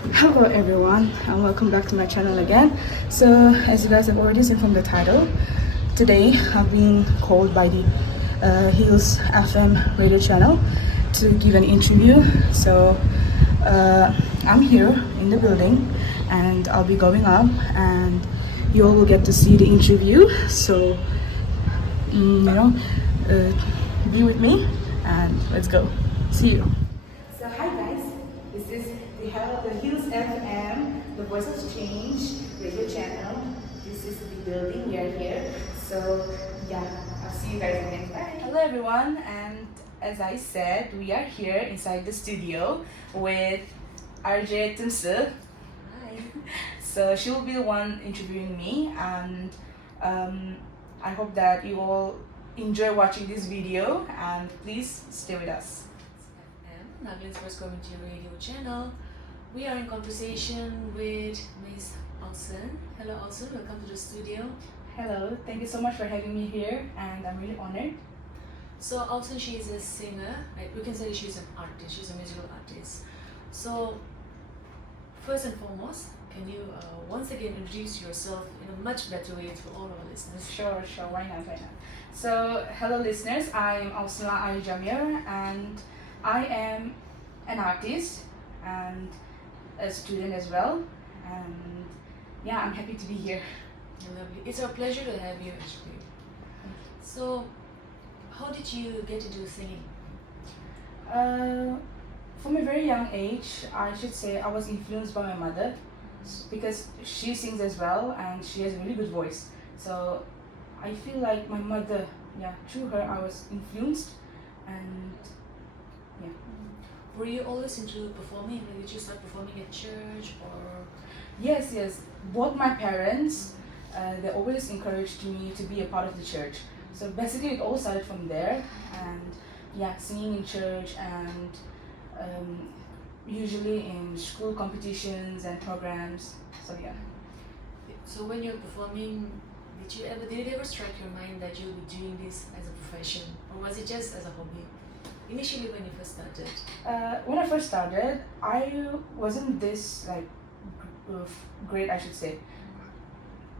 Hello everyone and welcome back to my channel again. So as you guys have already seen from the title, today I've been called by the Hills FM radio channel to give an interview. So I'm here in the building and I'll be going up and you all will get to see the interview. So be with me and let's go. See you. So hi guys, this is the Hills FM, the Voice of Change radio channel. This is the building, we are here. So yeah, I'll see you guys again. Bye. Hello everyone, and as I said, we are here inside the studio with RJ Temsutula. Hi. So she will be the one interviewing me, and I hope that you all enjoy watching this video, and please stay with us. Nagaland's first community radio channel. We are in conversation with Ms. Alson. Hello Alson, welcome to the studio. Hello, thank you so much for having me here, and I'm really honored. So Alson, she is a singer. We can say she's an artist. She's a musical artist. So first and foremost, can you once again introduce yourself in a much better way to all our listeners? Sure, why not? So hello listeners, I'm Alson Jamir, and I am an artist and a student as well, and yeah, I'm happy to be here. Lovely. It's our pleasure to have you actually. So, how did you get into singing? From a very young age, I should say I was influenced by my mother because she sings as well and she has a really good voice. So I feel like my mother, through her I was influenced, and yeah. Were you always into performing? Did you start performing at church or? Yes. Both my parents, they always encouraged me to be a part of the church. So basically it all started from there, and singing in church and usually in school competitions and programs. So yeah. So when you're performing, did it ever strike your mind that you'll be doing this as a profession, or was it just as a hobby? Initially, when you first started? When I first started, I wasn't this great, I should say.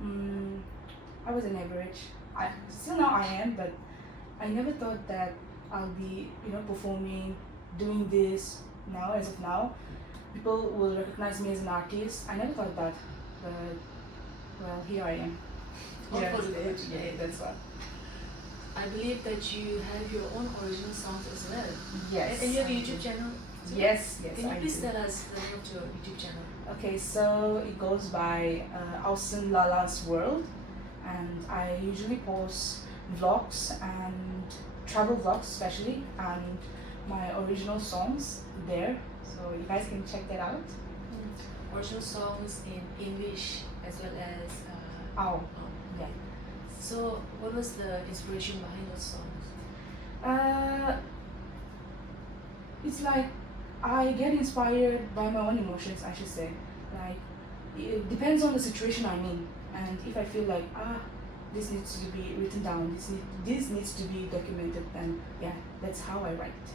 I was an average. Still now I am, but I never thought that I'll be, performing, doing this now. As of now, people will recognize me as an artist. I never thought that, but well, here I am. Yeah, that's what. I believe that you have your own original songs as well. Yes. And you have a YouTube channel? Yes. Can you please tell us the name of your YouTube channel? Okay, so it goes by Alson Lala's World, and I usually post vlogs and travel vlogs especially, and my original songs there. So you guys can check that out. Original songs in English as well as yeah. So, what was the inspiration behind those songs? It's like I get inspired by my own emotions, I should say. Like, it depends on the situation I'm in, and if I feel like this needs to be written down, this needs to be documented, then that's how I write.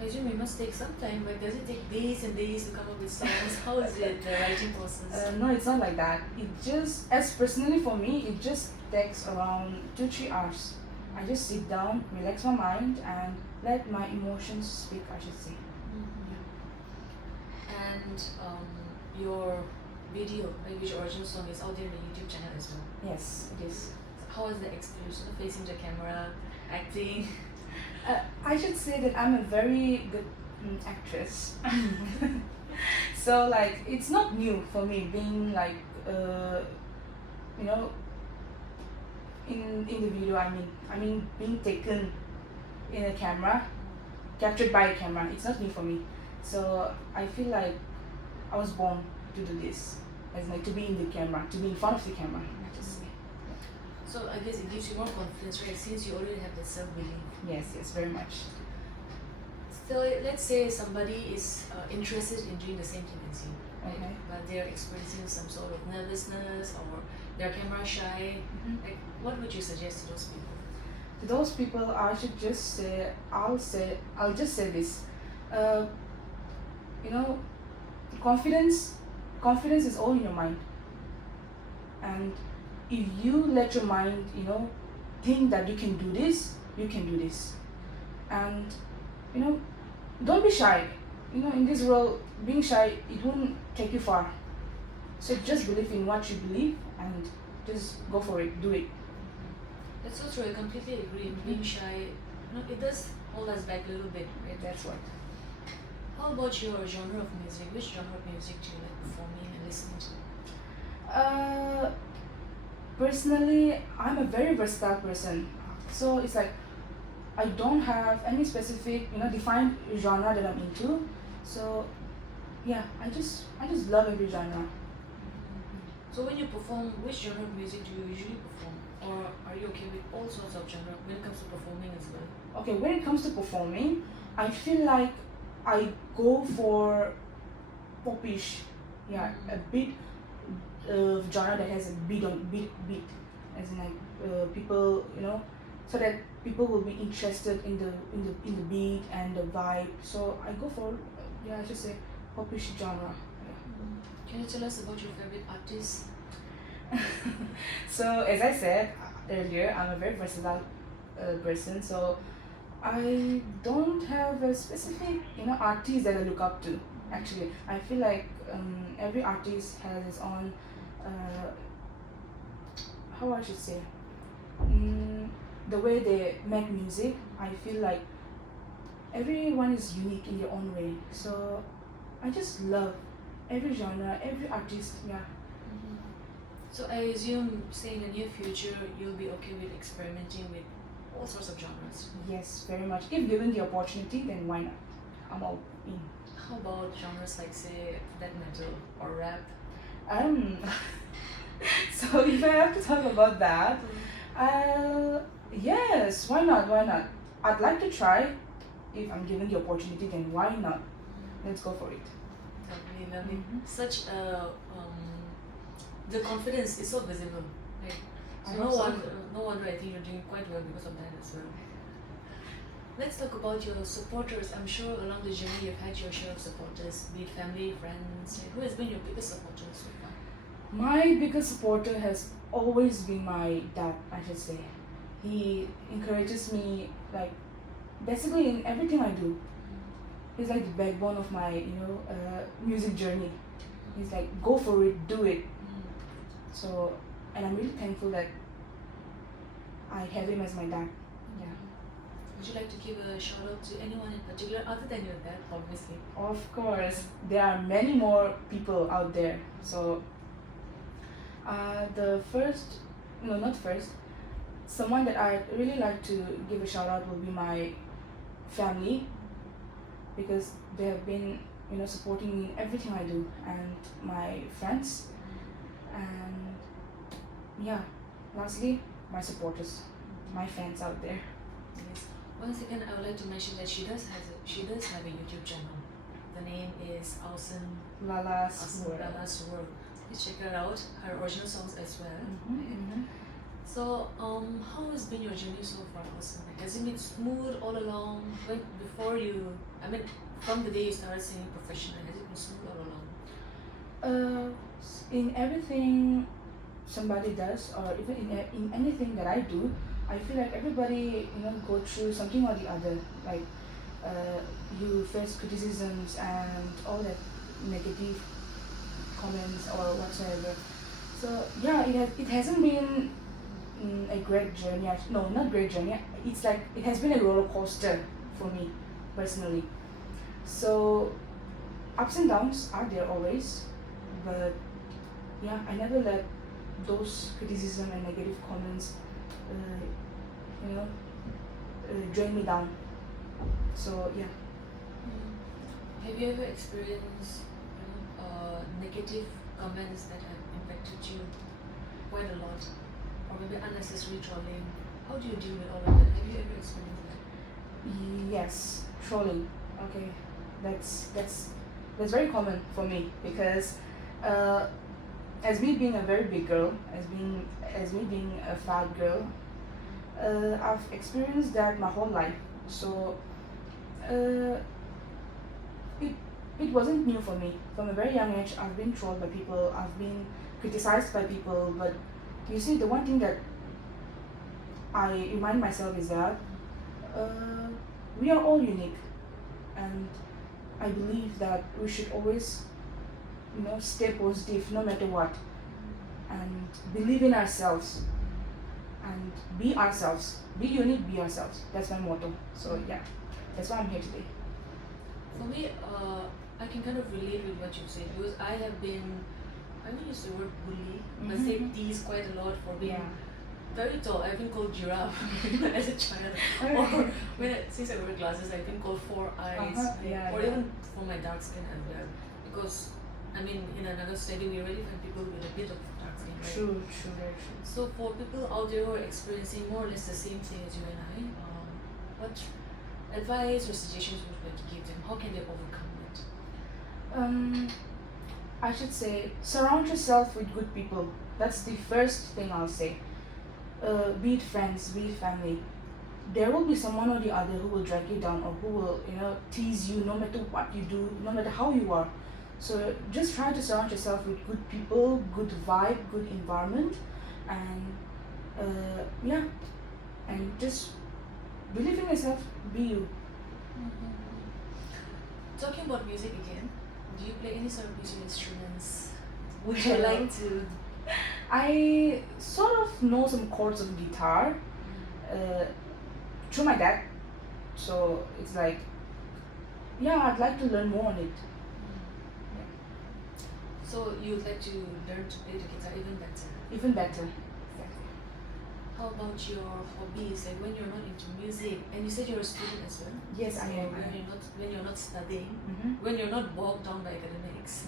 I assume it must take some time. Like, does it take days and days to come up with songs? How is it, the writing process? No, it's not like that. It just, as personally for me, it just takes around 2-3 hours. I just sit down, relax my mind, and let my emotions speak, I should say. And your video, which original song, is out there in the YouTube channel as well? Yes, it is. How was the experience of facing the camera, acting? I should say that I'm a very good actress. So like, it's not new for me being like, in the video, I mean being taken in a camera, captured by a camera. It's not new for me. So I feel like I was born to do this, as like to be in the camera, to be in front of the camera. So I guess it gives you more confidence, right? Since you already have that self-belief. Yes, very much. So let's say somebody is interested in doing the same thing as you, right? Okay. But they're experiencing some sort of nervousness or they're camera shy. Like, what would you suggest to those people? To those people, I should just say, I'll just say this. confidence is all in your mind. And if you let your mind, think that you can do this, you can do this. And you know, don't be shy. In this world, being shy, it won't take you far. So just believe in what you believe and just go for it, do it. That's so true. I completely agree. Being shy, it does hold us back a little bit, right? That's what. How about your genre of music? Which genre of music do you like performing and listening to? Personally, I'm a very versatile person. So it's like I don't have any specific, defined genre that I'm into. So yeah, I just love every genre. So when you perform, which genre of music do you usually perform? Or are you okay with all sorts of genre when it comes to performing as well? Okay, when it comes to performing, I feel like I go for popish. Yeah, a bit of genre that has a beat, as in like people, so that people will be interested in the beat and the vibe. So I go for I should say popish genre. Can you tell us about your favorite artist? So as I said earlier, I'm a very versatile person. So I don't have a specific artist that I look up to. Actually, I feel like every artist has its own how I should say the way they make music. I feel like everyone is unique in their own way. So I just love every genre, every artist. Yeah. So I assume, say in the near future, you'll be okay with experimenting with all sorts of genres. Yes, very much. If given the opportunity, then why not? I'm all in. How about genres like, say, death metal or rap? So if I have to talk about that, yes, why not? Why not? I'd like to try. If I'm given the opportunity, then why not? Let's go for it. Lovely, lovely. Such a the confidence is so visible. Right? So no wonder I think you're doing quite well because of that as well. Let's talk about your supporters. I'm sure along the journey you've had your share of supporters, be it family, friends. Who has been your biggest supporter so far? My biggest supporter has always been my dad, I should say. He encourages me, like, basically in everything I do. He's like the backbone of my, music journey. He's like, go for it, do it. So, and I'm really thankful that I have him as my dad. Yeah. Would you like to give a shout out to anyone in particular other than your dad, obviously? Of course, there are many more people out there. So, someone that I'd really like to give a shout out will be my family, because they have been, supporting me in everything I do, and my friends, and yeah, lastly, my supporters, my fans out there. Yes. Once again, I would like to mention that she does have a YouTube channel. The name is Lala's World. Lala's World. Please check her out. Her original songs as well. Mm-hmm. So, how has been your journey so far, Austin? Has it been smooth all along? From the day you started singing professionally, has it been smooth all along? In everything somebody does, or even in anything that I do, I feel like everybody, go through something or the other. Like, you face criticisms and all that negative comments or whatsoever. So yeah, it hasn't been a great journey. No, not great journey. It's like it has been a roller coaster for me personally. So ups and downs are there always, but yeah, I never let those criticism and negative comments, drain me down. So yeah. Have you ever experienced negative comments that have impacted you quite a lot, or maybe unnecessary trolling? How do you deal with all of that? Have you ever experienced that? Yes, trolling. Okay, that's very common for me, because as me being a very big girl, as me being a fat girl, I've experienced that my whole life. So it it wasn't new for me. From a very young age, I've been trolled by people, I've been criticized by people, but you see, the one thing that I remind myself is that uh, we are all unique, and I believe that we should always, stay positive no matter what, and believe in ourselves, and be ourselves. Be unique, be ourselves. That's my motto. So yeah, that's why I'm here today. For me, I can kind of relate with what you said because I don't use the word bully, but say tease quite a lot for being very tall. I've been called giraffe as a child. Or since I wear glasses, I've been called four eyes. Or even for my dark skin as well. Because, I mean, in another study, we really find people with a bit of dark skin, right? True, very true. So for people out there who are experiencing more or less the same thing as you and I, what advice or suggestions would you like to give them? How can they overcome it? I should say, surround yourself with good people. That's the first thing I'll say. Be it friends, be it family. There will be someone or the other who will drag you down or who will, tease you no matter what you do, no matter how you are. So just try to surround yourself with good people, good vibe, good environment, and and just believe in yourself, be you. Talking about music again, do you play any sort of musical instruments? Would you like to? I sort of know some chords of guitar through my dad. So it's like, I'd like to learn more on it. So you'd like to learn to play the guitar even better? Even better. How about your hobbies? Like when you're not into music, and you said you're a student as well. Yes, so I am. When you're not studying, when you're not bogged down by academics,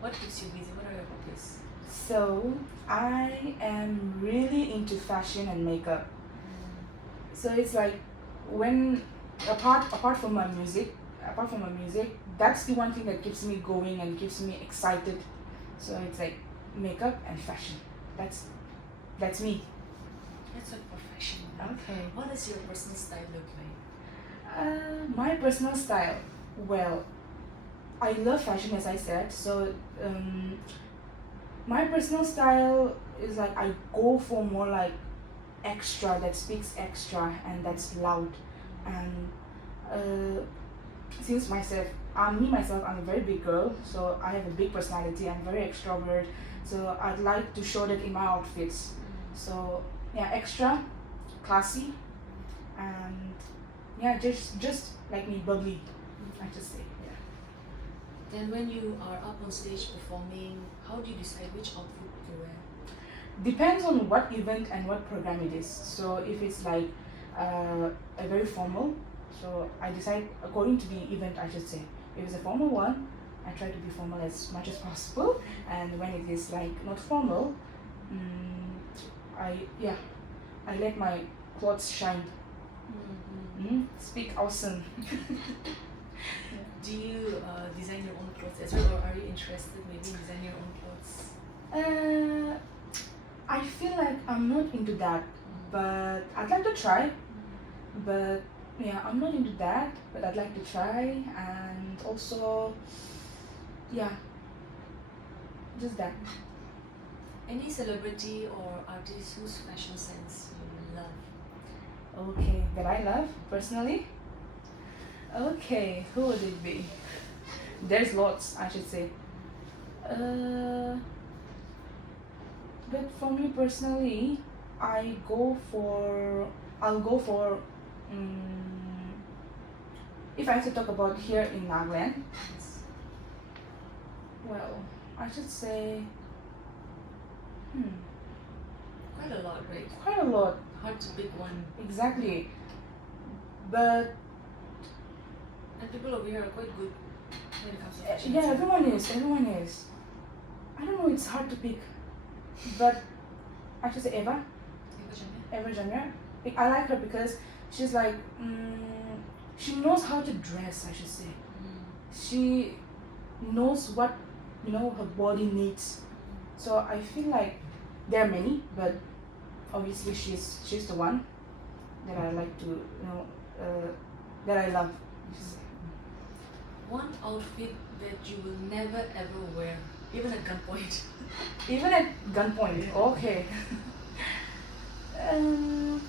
what keeps you busy? What are your hobbies? So I am really into fashion and makeup. So it's like when apart from my music, that's the one thing that keeps me going and keeps me excited. So it's like makeup and fashion. That's me. That's like professional. Okay. What does your personal style look like? My personal style. Well, I love fashion, as I said. So my personal style is like I go for more like extra, that speaks extra and that's loud. And since I'm a very big girl, so I have a big personality. I'm very extrovert, so I'd like to show that in my outfits. So extra, classy, and just like me, bubbly. I just say. Then when you are up on stage performing, how do you decide which outfit to wear? Depends on what event and what program it is. So if it's like a very formal, so I decide according to the event, I should say. If it's a formal one, I try to be formal as much as possible. And when it is like not formal, I let my clothes shine. Speak awesome. Do you design your own clothes as well, or are you interested maybe in designing your own clothes? I feel like I'm not into that, but I'd like to try. But I'm not into that, but I'd like to try, and also, just that. Any celebrity or artist whose fashion sense you love? Okay, that I love personally. Okay, who would it be? There's lots, I should say. But for me personally, I'll go for. If I have to talk about here in Nagaland, well, I should say. Quite a lot, right? Quite a lot. Hard to pick one. Exactly. But. And people over here are quite good when it comes to fashion. Yeah, everyone is. I don't know, it's hard to pick. But I should say Eva. Eva Janya. I like her because she's like, she knows how to dress, I should say. She knows what, her body needs. So I feel like there are many, but obviously she's the one that I like to, that I love. one outfit that you will never ever wear, even at gunpoint. Even at gunpoint. Yeah. Okay. um,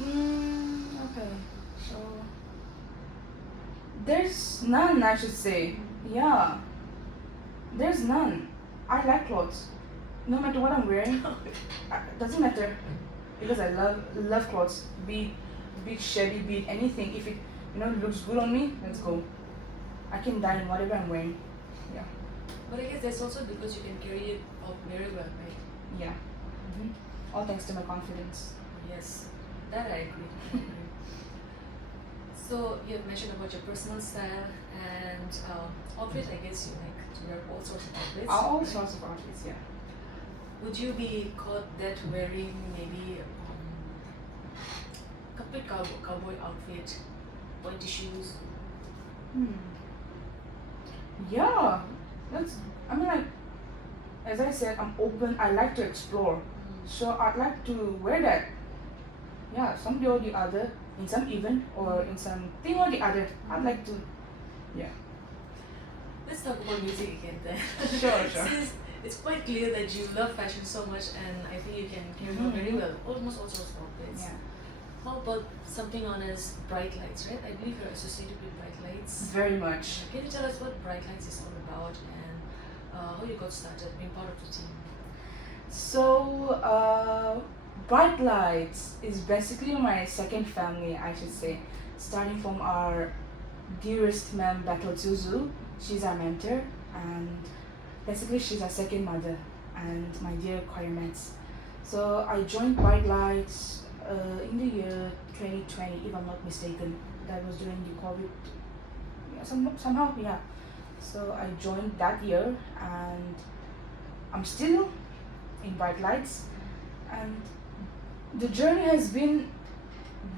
okay. So there's none, I should say. Yeah. There's none. I like clothes. No matter what I'm wearing, doesn't matter because I love clothes. Be it shabby, be it anything. If it looks good on me, let's go. I can dye in whatever I'm wearing. Yeah. But I guess that's also because you can carry it out very well, right? Yeah. All thanks to my confidence. Yes, that I agree. I agree. So you have mentioned about your personal style and outfit. I guess you like to wear all sorts of outfits. All right? sorts of outfits, yeah. Would you be caught that wearing maybe complete cowboy outfit, pointy shoes? Yeah. I mean, like, as I said, I'm open. I like to explore. So I'd like to wear that. Yeah, someday or the other, in some event or in something or the other, I'd like to. Yeah. Let's talk about music again then. Sure. Since it's quite clear that you love fashion so much, and I think you can carry on very well, almost all sorts of outfits. Yeah. How about something known as bright lights, right? I believe you're associated with bright lights. Very much. Can you tell us what bright lights is all about and how you got started being part of the team? So, Bright Lights is basically my second family, I should say. Starting from our dearest ma'am, Battle Zuzu. She's our mentor, and basically she's our second mother, and my dear choir mates. So I joined Bright Lights in the year 2020, if I'm not mistaken. That was during the COVID. Yeah, somehow, yeah. So I joined that year, and I'm still in Bright Lights, and the journey has been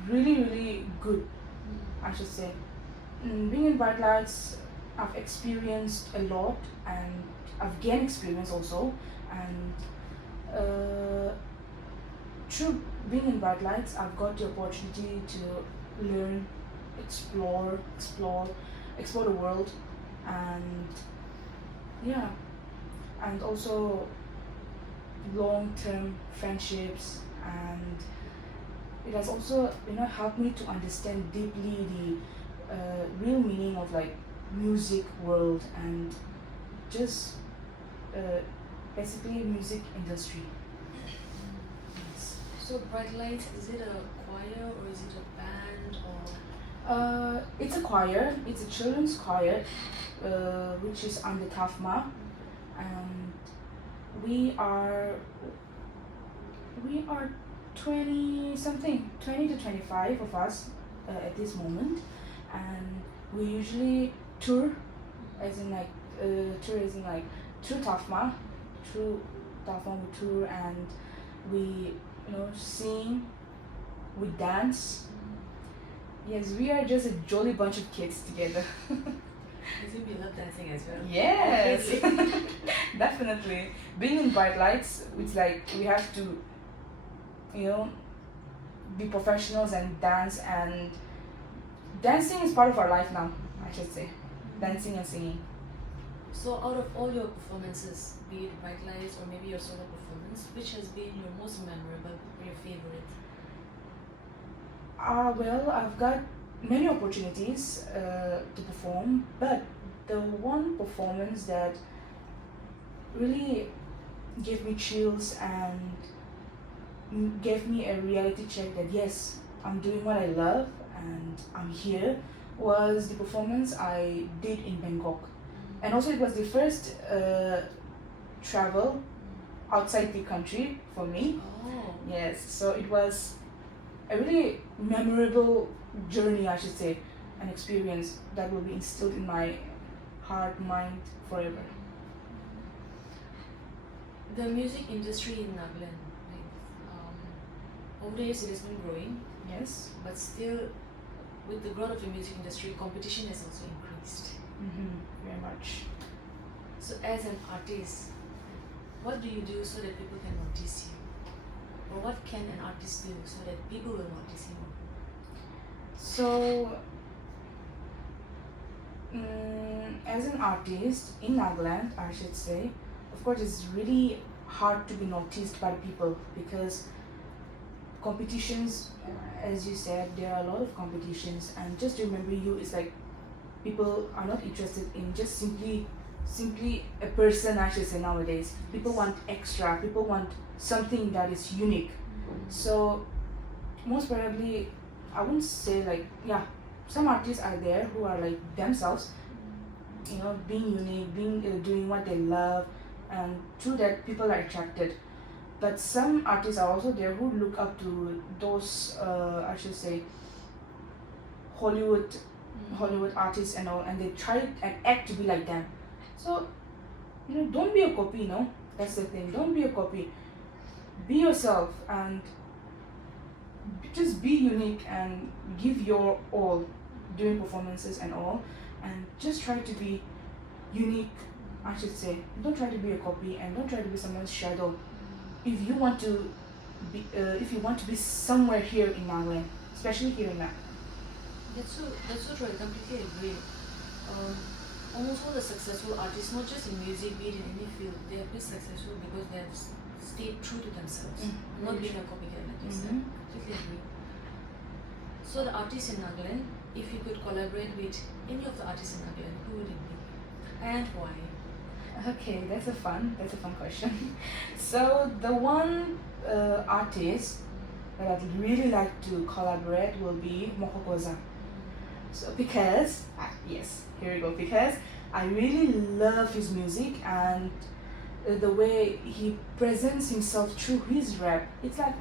really good, I should say. Being in Bright Lights, I've experienced a lot, and I've gained experience also, and through being in Bright Lights, I've got the opportunity to learn, explore the world, and yeah, and also long-term friendships, and it has also helped me to understand deeply the real meaning of like music world and just basically music industry. So Bright Lights, is it a choir or is it a band or? It's a choir. It's a children's choir, which is under TAFMA, and we are 20 to 25 of us at this moment, and we usually tour, as in like through TAFMA, we tour, and we sing, we dance. Yes, we are just a jolly bunch of kids together. I think we love dancing as well. Yes, definitely. Being in Bright Lights, it's like we have to, be professionals and dance, and dancing is part of our life now, I should say. Dancing and singing. So out of all your performances, be it Bright Lights or maybe your solo performance, which has been your most memorable or your favorite? Well, I've got many opportunities to perform, but the one performance that really gave me chills and gave me a reality check that yes, I'm doing what I love and I'm here was the performance I did in Bangkok. And also it was the first travel outside the country for me. Oh. Yes, so it was a really memorable journey, I should say, an experience that will be instilled in my heart, mind forever. The music industry in Nagaland, right? Over the years it has been growing, Yes. but still, with the growth of the music industry, competition has also increased. Very much. So, as an artist, what do you do so that people can notice you? Or what can an artist do so that people will notice him? So As an artist in Nagaland, I should say, of course, it's really hard to be noticed by people because competitions, as you said, there are a lot of competitions, and just to remember you, it's like people are not interested in just simply a person, I should say. Nowadays people want extra, people want something that is unique. So most probably, I wouldn't say like, yeah, some artists are there who are like themselves, being unique, being doing what they love, and through that people are attracted. But some artists are also there who look up to those, I should say, Hollywood Hollywood artists and all, and they try and act to be like them. So, don't be a copy, that's the thing. Don't be a copy. Be yourself and just be unique and give your all during performances and all, and just try to be unique, I should say. Don't try to be a copy and don't try to be someone's shadow. If you want to be somewhere here in Nagaland, especially here in Nagaland. That's so true. I completely agree. Almost all the successful artists, not just in music, be it in any field, they have been successful because they have stayed true to themselves, not being a copycat like you said. Completely agree. So the artists in Nagaland, if you could collaborate with any of the artists in Nagaland, who would it be, and why? Okay, that's a fun question. So the one artist that I'd really like to collaborate will be Mokokoza. So because yes, here we go. Because I really love his music and the way he presents himself through his rap. It's like,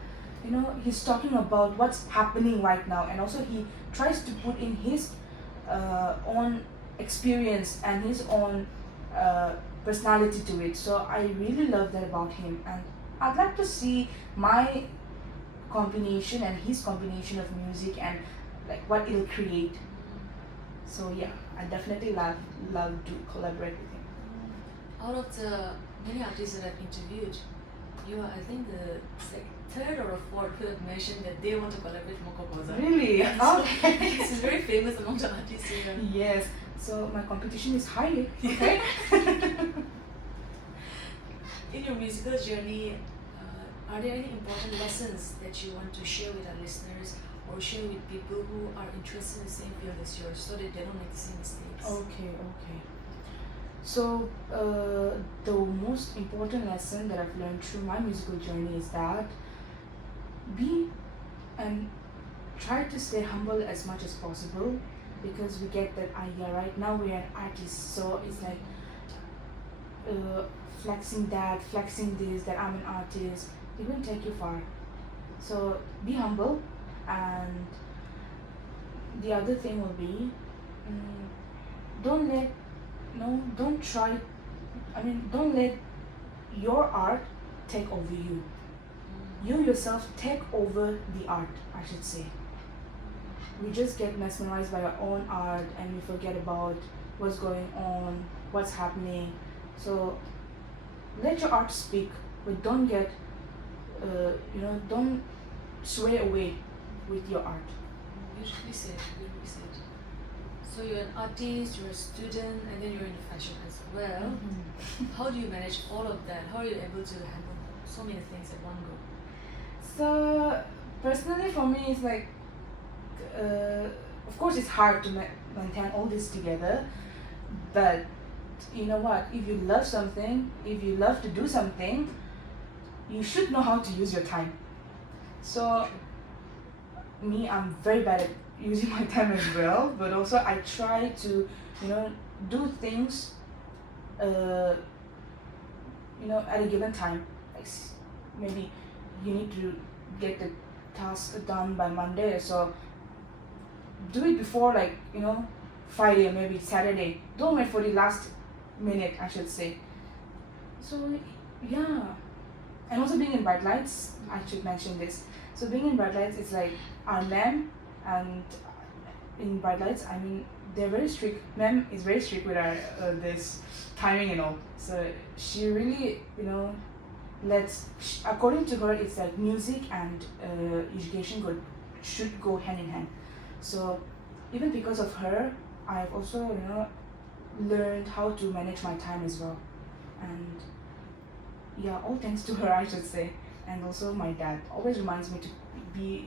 he's talking about what's happening right now, and also he tries to put in his own experience and his own personality to it. So I really love that about him, and I'd like to see my combination and his combination of music and like what it'll create. So yeah, I definitely love to collaborate with him. Out of the many artists that I've interviewed, you are, I think, the third or fourth who have mentioned that they want to collaborate with Mokokoza. Really? Yeah, Okay. This is very famous among the artists here. Yes. So my competition is high. Okay. In your musical journey, are there any important lessons that you want to share with our listeners or share with people who are interested in the same field as yours so that they don't make the same mistakes? Okay. So the most important lesson that I've learned through my musical journey is that be and try to stay humble as much as possible, because we get that idea right now we're an artist, so it's like flexing this, that I'm an artist, it won't take you far. So be humble, and the other thing will be, don't let your art take over you. You yourself take over the art, I should say. We just get mesmerized by our own art and we forget about what's going on, what's happening. So let your art speak, but don't get don't sway away with your art. Beautifully said. So you're an artist, you're a student, and then you're into fashion as well. How do you manage all of that? How are you able to handle so many things at one go? So personally for me, it's like, of course it's hard to maintain all this together, but you know what, if you love something, if you love to do something, you should know how to use your time. So me, I'm very bad at using my time as well, but also I try to do things at a given time. Like maybe you need to get the task done by Monday, so do it before Friday or maybe Saturday. Don't wait for the last minute, I should say. So yeah, and also being in Bright Lights, I should mention this. So being in Bright Lights, it's like our ma'am, and in Bright Lights, I mean, they're very strict. Ma'am is very strict with our this timing and all. So she really according to her, it's like music and education should go hand in hand. So even because of her, I've also learned how to manage my time as well. And yeah, all thanks to her, I should say. And also my dad always reminds me to be,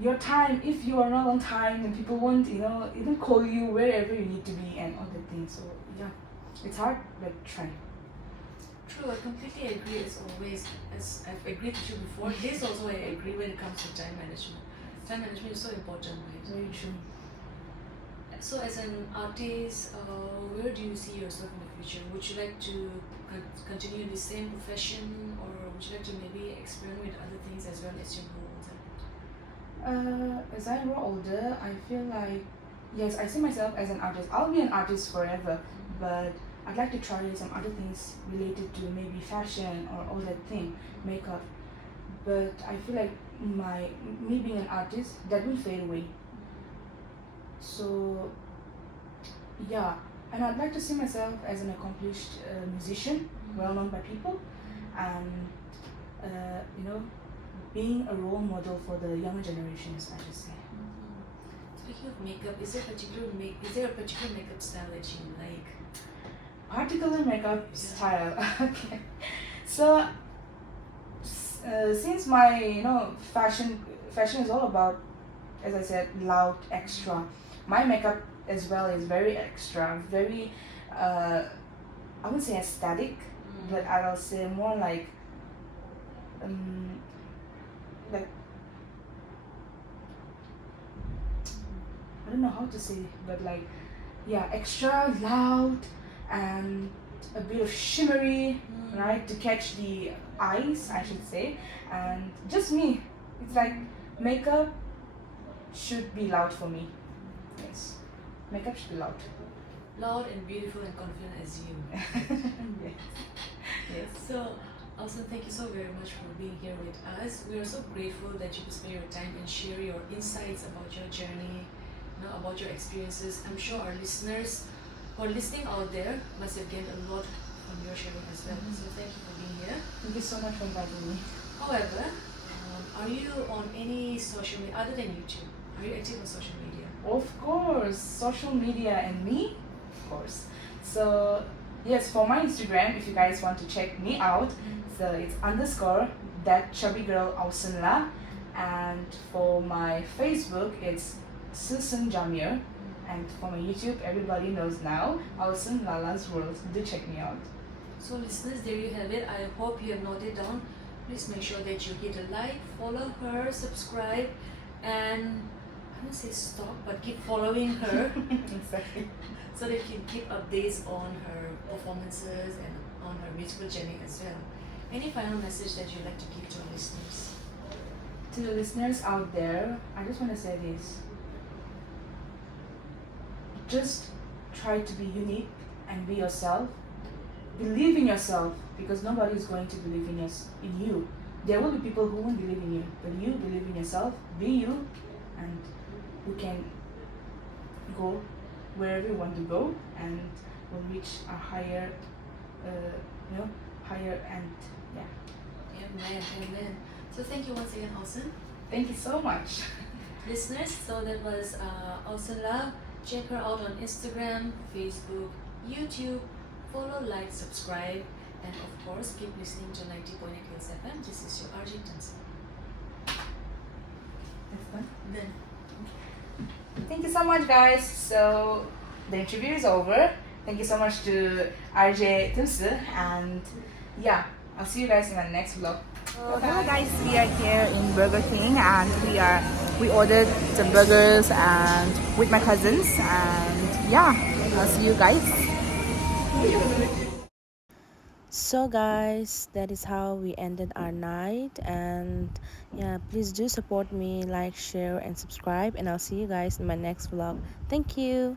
your time. If you are not on time, then people won't, even call you wherever you need to be and all that things. So yeah, it's hard, but try. True, I completely agree. As always, as I've agreed with you before, this also I agree when it comes to time management. Time management is so important, right? Very true. So, as an artist, where do you see yourself in the future? Would you like to continue the same profession, or would you like to maybe experiment with other things as well as you grow older? As I grow older, I feel like, yes, I see myself as an artist. I'll be an artist forever, but I'd like to try some other things related to maybe fashion or all that thing, makeup. But I feel like me being an artist, that will fade away. So yeah, and I'd like to see myself as an accomplished musician, well known by people, and being a role model for the younger generations, I should say. Speaking of makeup, is there a particular makeup style that you like? Particular makeup style. Okay. So since my fashion is all about, as I said, loud, extra. My makeup as well is very extra, very I wouldn't say aesthetic, but I'll say more like I don't know how to say, but like, yeah, extra loud and a bit of shimmery, right, to catch the eyes, I should say. And just me, it's like makeup should be loud for me. Yes, makeup should be loud. Loud and beautiful and confident as you. Yes. Yes. So, also thank you so very much for being here with us. We are so grateful that you could spend your time and share your insights about your journey, about your experiences. I'm sure our listeners who are listening out there must have gained a lot from your sharing as well. So thank you for being here. Thank you so much for inviting me. However, are you on any social media other than YouTube? Are you active on social media? Of course, social media and me, of course. So yes, for my Instagram, if you guys want to check me out, so it's _ that chubby girl Ausenla, and for my Facebook, it's Susan Jamir, and for my YouTube, everybody knows now, Ausen Lala's World. Do check me out. So listeners, there you have it. I hope you have noted down. Please make sure that you hit a like, follow her, subscribe, and I won't say stop, but keep following her. Exactly. So that you can keep updates on her performances and on her musical journey as well. Any final message that you'd like to give to our listeners? To the listeners out there, I just want to say this. Just try to be unique and be yourself. Believe in yourself, because nobody is going to believe in you. There will be people who won't believe in you, but you believe in yourself, be you, and you can go wherever you want to go, and will reach a higher, higher and yeah. Amen. So thank you once again, Ausen. Thank you so much. Listeners, so that was Ausen La. Check her out on Instagram, Facebook, YouTube. Follow, like, subscribe, and of course, keep listening to 90.8 Hills FM. This is your RJ Temsutula. That's fun. Then, Thank you so much, guys. So the interview is over. Thank you so much to RJ Temsutula, and yeah, I'll see you guys in the next vlog. Hello guys, we are here in Burger King, and we ordered some burgers and with my cousins, and yeah, I'll see you guys. So guys, that is how we ended our night, and yeah, please do support me, like, share and subscribe, and I'll see you guys in my next vlog. Thank you.